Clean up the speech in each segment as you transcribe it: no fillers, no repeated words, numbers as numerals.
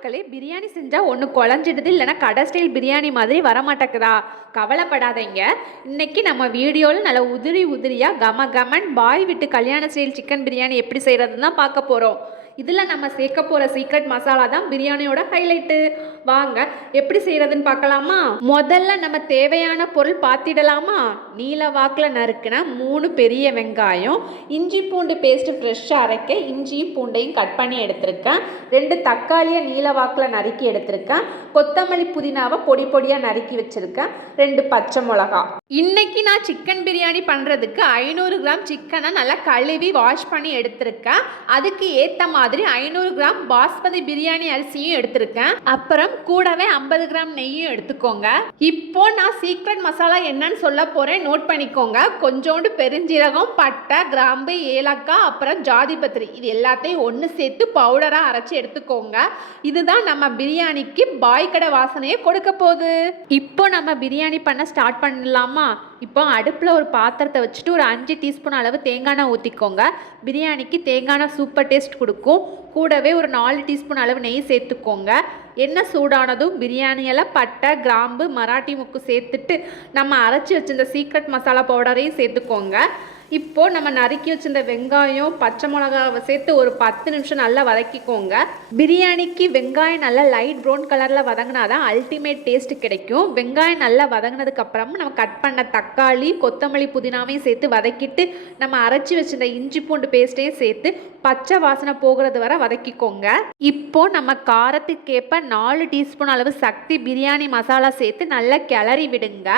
மக்களே, பிரியாணி செஞ்சால் ஒன்று குழஞ்சிடுது, இல்லைனா கடை ஸ்டைல் பிரியாணி மாதிரி வரமாட்டேக்குதா? கவலைப்படாதீங்க. இன்னைக்கு நம்ம வீடியோவில் நல்ல உதிரி உதிரியாக கம கமன் பாய் விட்டு கல்யாண ஸ்டைல் சிக்கன் பிரியாணி எப்படி செய்கிறதுன்னு தான் பார்க்க போகிறோம். இதில் நம்ம சேர்க்க போகிற சீக்ரெட் மசாலா தான் பிரியாணியோட ஹைலைட்டு. வாங்க எப்படி செய்கிறதுன்னு பார்க்கலாமா? முதல்ல நம்ம தேவையான பொருள் பார்த்திடலாமா? நீல வாக்கில் நறுக்கின 3 பெரிய வெங்காயம், இஞ்சி பூண்டு பேஸ்ட்டு ஃப்ரெஷ்ஷாக அரைக்க இஞ்சியும் பூண்டையும் கட் பண்ணி எடுத்திருக்கேன். 2 தக்காளியை நீல வாக்கில் நறுக்கி எடுத்திருக்கேன். கொத்தமல்லி புதினாவை பொடி பொடியாக நறுக்கி வச்சுருக்கேன். 2 பச்சை மிளகா. இன்னைக்கு நான் சிக்கன் பிரியாணி பண்ணுறதுக்கு 500 கிராம் சிக்கனை நல்லா கழுவி வாஷ் பண்ணி எடுத்திருக்கேன். அதுக்கு ஏற்ற மாதிரி 500 கிராம் பாஸ்மதி பிரியாணி அரிசியும் எடுத்திருக்கேன். அப்புறம் கூடவே 50 கிராம் நெய்யும் எடுத்துக்கோங்க. இப்போ நான் சீக்ரெட் மசாலா என்னன்னு சொல்ல போறேன், நோட் பண்ணிக்கோங்க. கொஞ்சோண்டு பெருஞ்சீரகம், பட்டை, கிராம்பு, ஏலக்காய், அப்புறம் ஜாதிபத்திரி, இது எல்லாத்தையும் ஒன்று சேர்த்து பவுடராக அரைச்சி எடுத்துக்கோங்க. இதுதான் நம்ம பிரியாணிக்கு பாய் கடை வாசனையை கொடுக்க போகுது. இப்போ நம்ம பிரியாணி பண்ண ஸ்டார்ட் பண்ணலாமா? இப்போ அடுப்பில் ஒரு பாத்திரத்தை வச்சுட்டு ஒரு 5 டீஸ்பூன் அளவு தேங்காய் எண்ணெய் ஊற்றிக்கோங்க. பிரியாணிக்கு தேங்காய் எண்ணெய் சூப்பர் டேஸ்ட் கொடுக்கும். கூடவே ஒரு 4 டீஸ்பூன் அளவு நெய் சேர்த்துக்கோங்க. எண்ணெய் சூடானதும் பிரியாணி இலை, பட்டை, கிராம்பு, மராட்டி முக்கு சேர்த்துட்டு நம்ம அரைச்சி வச்சிருந்த சீக்ரெட் மசாலா பவுடரையும் சேர்த்துக்கோங்க. இப்போது நம்ம நறுக்கி வச்சிருந்த வெங்காயம், பச்சை மிளகாவை சேர்த்து ஒரு 10 நிமிஷம் நல்லா வதக்கிக்கோங்க. பிரியாணிக்கு வெங்காயம் நல்லா லைட் ப்ரௌன் கலரில் வதங்கினா தான் அல்டிமேட் டேஸ்ட் கிடைக்கும். வெங்காயம் நல்லா வதங்கினதுக்கப்புறம் நம்ம கட் பண்ண தக்காளி, கொத்தமல்லி, புதினாவையும் சேர்த்து வதக்கிட்டு நம்ம அரைச்சி வச்சிருந்த இஞ்சி பூண்டு பேஸ்ட்டையும் சேர்த்து பச்சை வாசனை போகிறது வரை வதக்கிக்கோங்க. இப்போ நம்ம காரத்துக்கேற்ப 4 டீஸ்பூன் அளவு சக்தி பிரியாணி மசாலா சேர்த்து நல்லா கிளறி விடுங்க.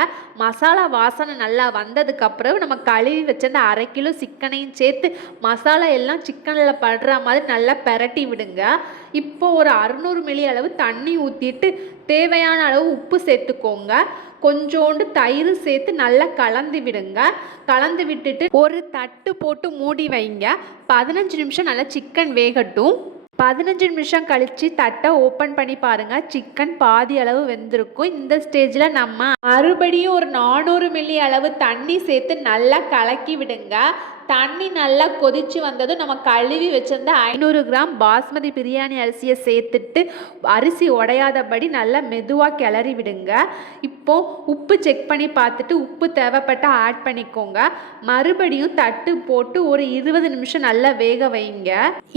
மசாலா வாசனை நல்லா வந்ததுக்கப்புறம் நம்ம கழுவி வச்சிருந்த 1/2 கிலோ சிக்கனையும் சேர்த்து மசாலா எல்லாம் சிக்கனில் படுற மாதிரி நல்லா பெரட்டி விடுங்க. இப்போ ஒரு 600 மில்லி அளவு தண்ணி ஊற்றிட்டு தேவையான அளவு உப்பு சேர்த்துக்கோங்க. கொஞ்சோண்டு தயிர் சேர்த்து நல்லா கலந்து விடுங்க. கலந்து விட்டுட்டு ஒரு தட்டு போட்டு மூடி வைங்க. 15 நிமிஷம் நல்லா சிக்கன் வேகட்டும். 15 நிமிஷம் கழித்து தட்டை ஓப்பன் பண்ணி பாருங்கள். சிக்கன் பாதி அளவு வெந்திருக்கும். இந்த ஸ்டேஜில் நம்ம மறுபடியும் ஒரு 400 மில்லி அளவு தண்ணி சேர்த்து நல்லா கலக்கி விடுங்க. தண்ணி நல்லா கொதிச்சு வந்ததும் நம்ம கழுவி வச்சிருந்த 500 கிராம் பாஸ்மதி பிரியாணி அரிசியை சேர்த்துட்டு அரிசி உடையாதபடி நல்லா மெதுவாக கிளறி விடுங்க. இப்போ உப்பு செக் பண்ணி பார்த்துட்டு உப்பு தேவைப்பட்ட ஆட் பண்ணிக்கோங்க. மறுபடியும் தட்டு போட்டு ஒரு 20 நிமிஷம் நல்லா வேக வைங்க.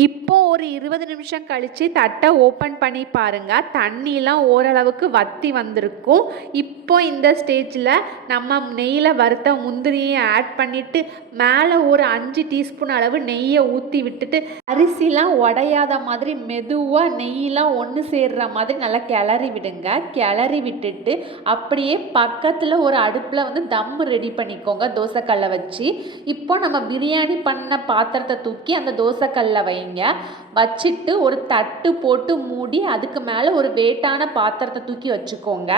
இப்போ ஒரு 20 நிமிஷம் கழித்து தட்டை ஓப்பன் பண்ணி பாருங்கள். தண்ணியெலாம் ஓரளவுக்கு வற்றி வந்திருக்கும். இப்போ இந்த ஸ்டேஜில் நம்ம நெய்யில் வறுத்த முந்திரியை ஆட் பண்ணிவிட்டு மேலே ஒரு 5 டீஸ்பூன் அளவு நெய்யை ஊற்றி விட்டுட்டு அரிசிலாம் உடையாத மாதிரி மெதுவாக நெய்யெலாம் ஒன்று சேர்ற மாதிரி நல்லா கிளறி விடுங்க. கிளறி விட்டுட்டு அப்படியே பக்கத்தில் ஒரு அடுப்பில் தம் ரெடி பண்ணிக்கோங்க தோசைக்கல்லை வச்சு. இப்போ நம்ம பிரியாணி பண்ண பாத்திரத்தை தூக்கி அந்த தோசைக்கல்லை வைங்க. வச்சுட்டு ஒரு தட்டு போட்டு மூடி அதுக்கு மேலே ஒரு வெயிட்டான பாத்திரத்தை தூக்கி வச்சுக்கோங்க.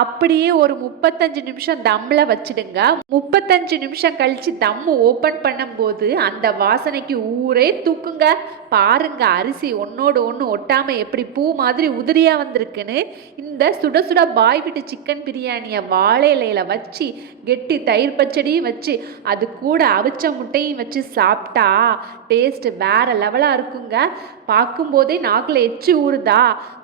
அப்படியே ஒரு 35 நிமிஷம் தம்மில் வச்சுடுங்க. 35 நிமிஷம் கழித்து தம்மு ஓப்பன் பண்ணும்போது அந்த வாசனைக்கு ஊரே தூக்குங்க. பாருங்க அரிசி ஒன்றோடு ஒன்று ஒட்டாமல் எப்படி பூ மாதிரி உதிரியாக வந்திருக்குன்னு. இந்த சுட சுட பாய் விட்டு சிக்கன் பிரியாணியை வாழை இலையில் வச்சு கெட்டி தயிர் பச்சடியும் வச்சு அது கூட அவிச்ச முட்டையும் வச்சு சாப்பிட்டா டேஸ்ட்டு வேறு லெவலாக இருக்குங்க. பார்க்கும்போதே நாக்கில் எச்சு ஊறுதா?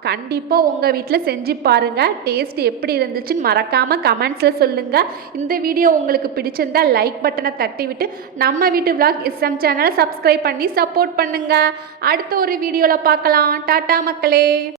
கண்டிப்பாக உங்கள் வீட்டில் செஞ்சு பாருங்கள். டேஸ்ட் எப்படி இருந்துச்சுன்னு மறக்காமல் கமெண்ட்ஸில் சொல்லுங்கள். இந்த வீடியோ உங்களுக்கு பிடிச்சிருந்தால் லைக் பட்டனை தட்டி விட்டு நம்ம வீட்டு vlog SM சேனலை சப்ஸ்கிரைப் பண்ணி சப்போர்ட் பண்ணுங்கள். அடுத்த ஒரு வீடியோவில் பார்க்கலாம். டாட்டா மக்களே.